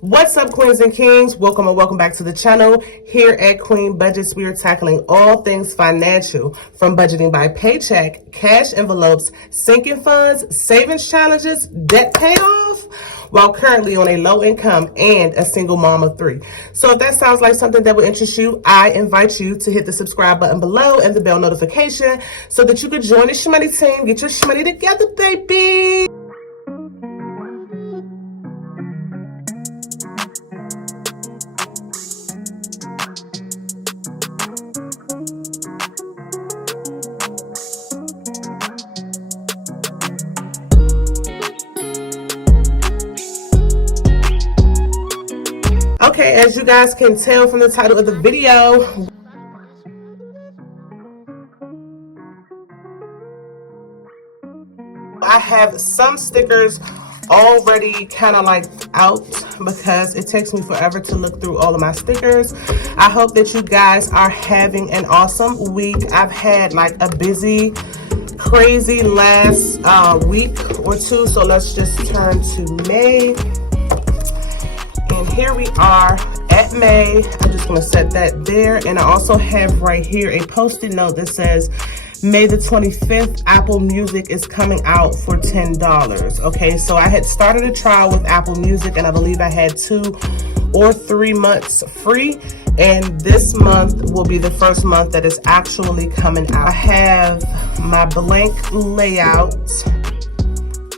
What's up, queens and kings? Welcome and welcome back to the channel. Here at Queen Budgets, we are tackling all things financial, from budgeting by paycheck, cash envelopes, sinking funds, savings challenges, debt payoff, while currently on a low income and a single mom of 3. So if that sounds like something that would interest you, I invite you to hit the subscribe button below and the bell notification so that you can join the Shmoney team. Get your shmoney together, baby. Okay, as you guys can tell from the title of the video, I have some stickers already kind of like out because it takes me forever to look through all of my stickers. I hope that you guys are having an awesome week. I've had like a busy, crazy last week or two, so let's just turn to May. And here we are at May. I'm just going to set that there. And I also have right here a post-it note that says May the 25th, Apple Music is coming out for $10. Okay, so I had started a trial with Apple Music and I believe I had 2 or 3 months free. And this month will be the first month that is actually coming out. I have my blank layout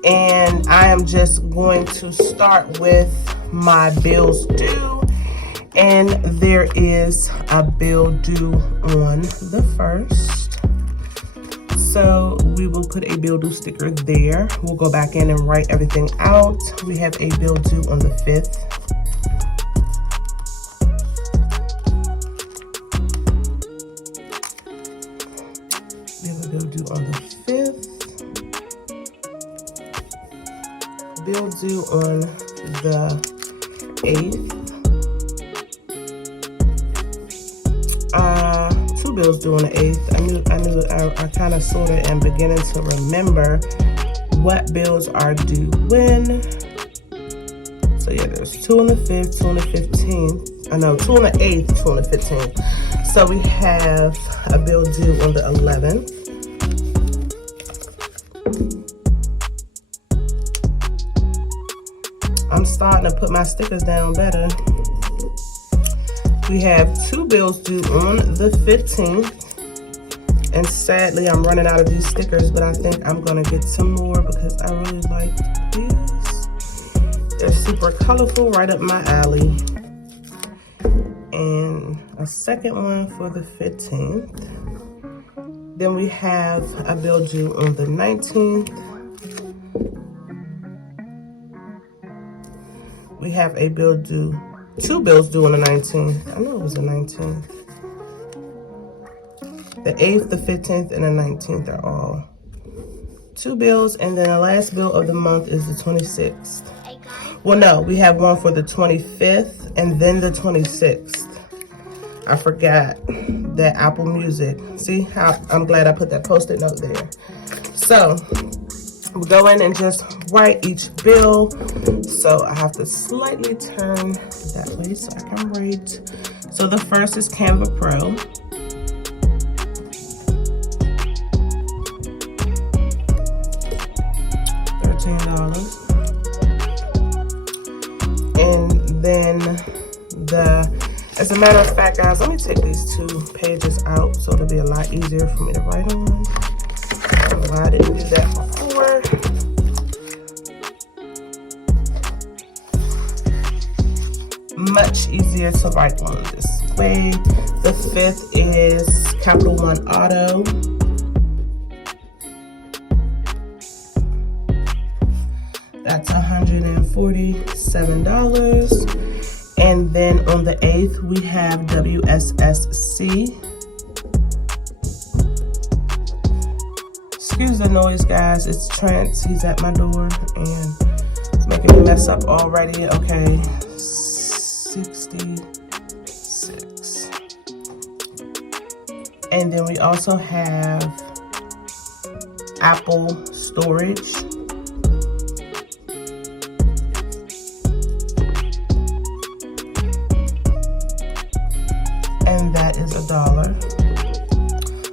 and I am just going to start with my bills due, and there is a bill due on the 1st, so we will put a bill due sticker there. We'll go back in and write everything out. We have a bill due on the 5th. We have a bill due on the 5th, bill due on the 8th, 2 bills due on the 8th. I kind of sort of am beginning to remember what bills are due when. So yeah, there's 2 on the 5th, 2 on the 15th. I know, 2 on the 8th, 2 on the 15th. So we have a bill due on the 11th. I'm starting to put my stickers down better. We have 2 bills due on the 15th. And sadly, I'm running out of these stickers, but I think I'm gonna get some more because I really like these. They're super colorful, right up my alley. And a second one for the 15th. Then we have a bill due on the 19th. We have a bill due, 2 bills due on the 19th. I know it was the 19th. The 8th, the 15th, and the 19th are all 2 bills. And then the last bill of the month is the 26th. Well, no, we have one for the 25th and then the 26th. I forgot that Apple Music. See how I'm glad I put that post-it note there. So we'll go in and just write each bill. So I have to slightly turn that way so I can write. So the first is Canva Pro. $13. And then as a matter of fact, guys, let me take these 2 pages out so it'll be a lot easier for me to write on. I don't know why I didn't do that before. Much easier to write on this way. The 5th is Capital One Auto. That's $147. And then on the 8th, we have WSSC. Excuse the noise, guys. It's Trent. He's at my door and it's making me mess up already. Okay. 66. And then we also have Apple Storage.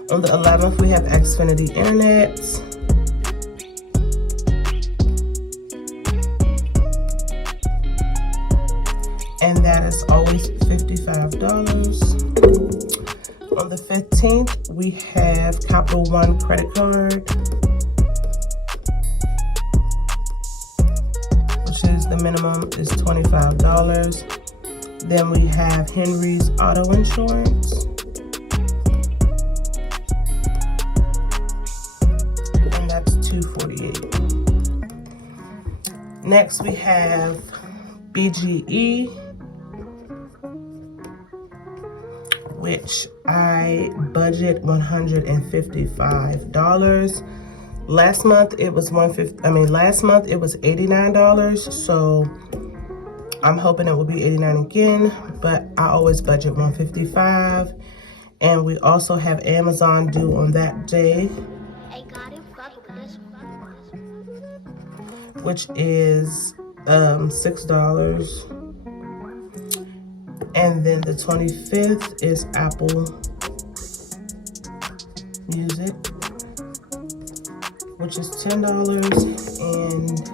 On the 11th, we have Xfinity Internet. And that is always $55. On the 15th, we have Capital One credit card, which is the minimum is $25. Then we have Henry's Auto Insurance. And that's $248. Next, we have BGE, which I budget $155. Last month it was $89, so I'm hoping it will be $89 again, but I always budget $155. And we also have Amazon due on that day, which is $6. And then the 25th is Apple Music, which is $10, and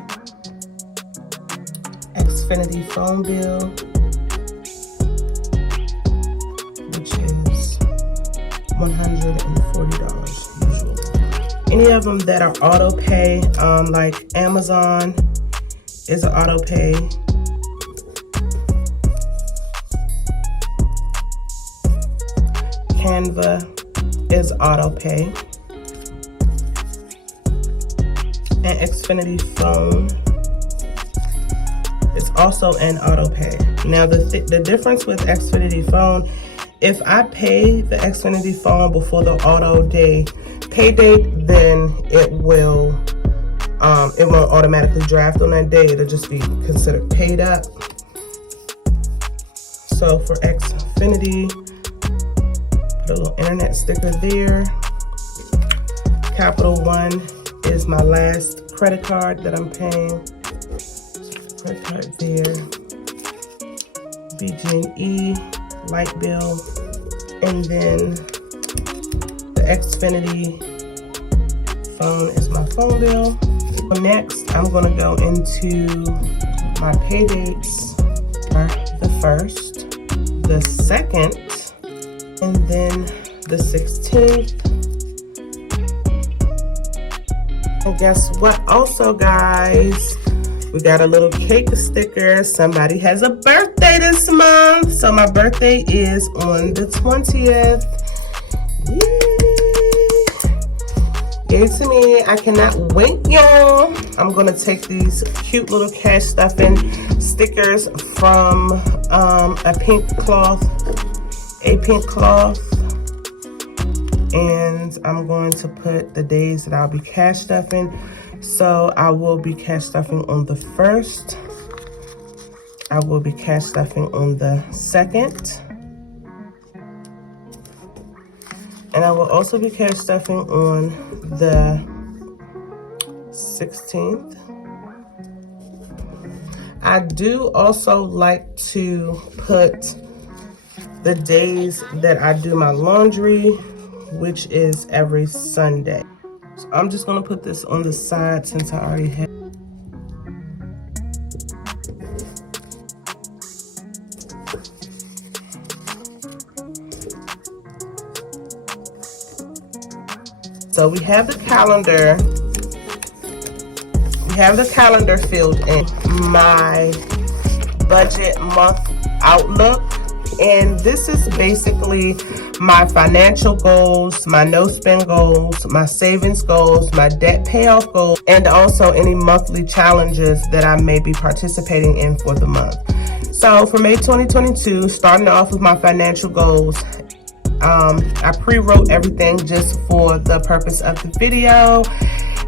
Xfinity phone bill, which is $140 usually. Any of them that are auto pay, like Amazon is an auto pay. Canva is auto pay, and Xfinity phone is also an auto pay. Now the difference with Xfinity phone, if I pay the Xfinity phone before the auto pay date, then it won't automatically draft on that day. It'll just be considered paid up. So for Xfinity, put a little internet sticker there. Capital One is my last credit card that I'm paying. Credit card there. BG&E, light bill. And then the Xfinity phone is my phone bill. So next, I'm gonna go into my pay dates are the 1st, the 2nd, and then the 16th. And guess what also, guys? We got a little cake sticker. Somebody has a birthday this month. So my birthday is on the 20th. Yay to me. I cannot wait, y'all. I'm going to take these cute little cash stuffing stickers from a pink cloth. And I'm going to put the days that I'll be cash stuffing. So I will be cash stuffing on the 1st. I will be cash stuffing on the 2nd. And I will also be cash stuffing on the 16th. I do also like to put the days that I do my laundry, which is every Sunday. So I'm just gonna put this on the side since I already have. So we have the calendar. We have the calendar filled in. My budget month outlook. And this is basically my financial goals, my no-spend goals, my savings goals, my debt payoff goals, and also any monthly challenges that I may be participating in for the month. So for May 2022, starting off with my financial goals, I pre-wrote everything just for the purpose of the video.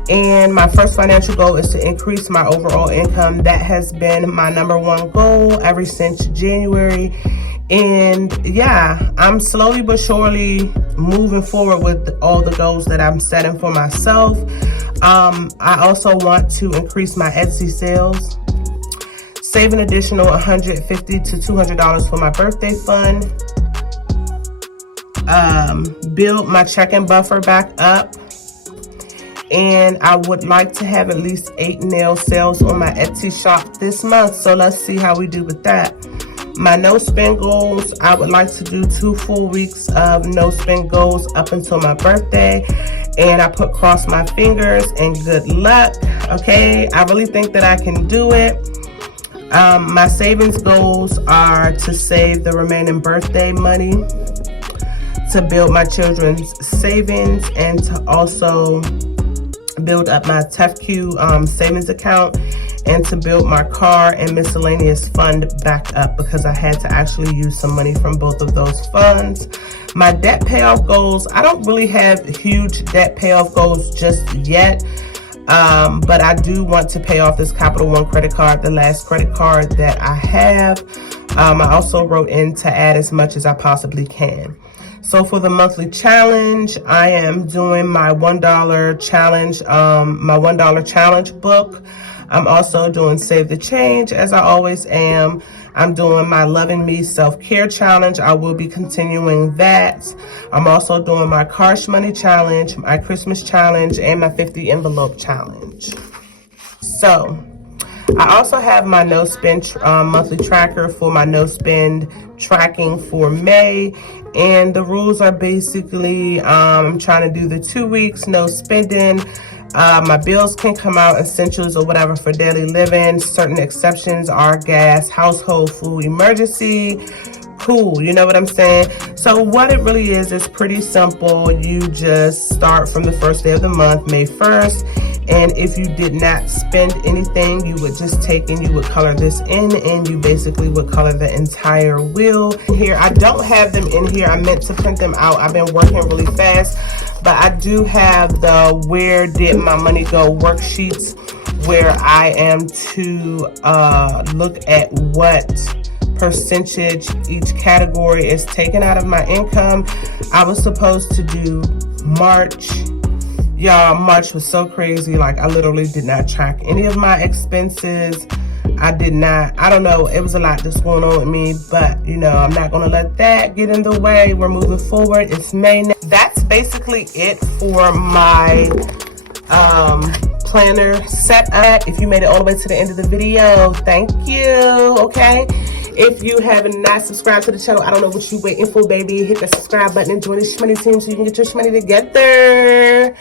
And my first financial goal is to increase my overall income. That has been my #1 goal ever since January. And yeah, I'm slowly but surely moving forward with all the goals that I'm setting for myself. I also want to increase my Etsy sales, save an additional $150 to $200 for my birthday fund, build my checking buffer back up. And I would like to have at least 8 nail sales on my Etsy shop this month. So let's see how we do with that. My no spend goals, I would like to do 2 full weeks of no spend goals up until my birthday. And I put cross my fingers and good luck. Okay, I really think that I can do it. My savings goals are to save the remaining birthday money, to build my children's savings, and to also build up my TEFQ savings account, and to build my car and miscellaneous fund back up because I had to actually use some money from both of those funds. My debt payoff goals, I don't really have huge debt payoff goals just yet, but I do want to pay off this Capital One credit card, the last credit card that I have. I also wrote in to add as much as I possibly can. So for the monthly challenge, I am doing my $1 challenge, my $1 challenge book. I'm also doing Save the Change, as I always am. I'm doing my Loving Me Self-Care Challenge. I will be continuing that. I'm also doing my Cash Money Challenge, my Christmas Challenge, and my 50 Envelope Challenge. So I also have my no spend monthly tracker for my no spend tracking for May. And the rules are basically, I'm trying to do the 2 weeks, no spending. My bills can come out, essentials or whatever for daily living. Certain exceptions are gas, household, food, emergency. Cool, you know what I'm saying? So what it really is pretty simple. You just start from the first day of the month, May 1st. And if you did not spend anything, you would just take and you would color this in, and you basically would color the entire wheel. Here, I don't have them in here. I meant to print them out. I've been working really fast, but I do have the Where Did My Money Go worksheets where I am to look at what percentage each category is taken out of my income. I was supposed to do March. Y'all, March was so crazy. Like, I literally did not track any of my expenses. I don't know, it was a lot that's going on with me, but you know, I'm not gonna let that get in the way. We're moving forward. It's May now. That's basically it for my planner setup. If you made it all the way to the end of the video, thank you. Okay, if you have not subscribed to the channel, I don't know what you waiting for, baby. Hit the subscribe button and join the shmoney team so you can get your shmoney together.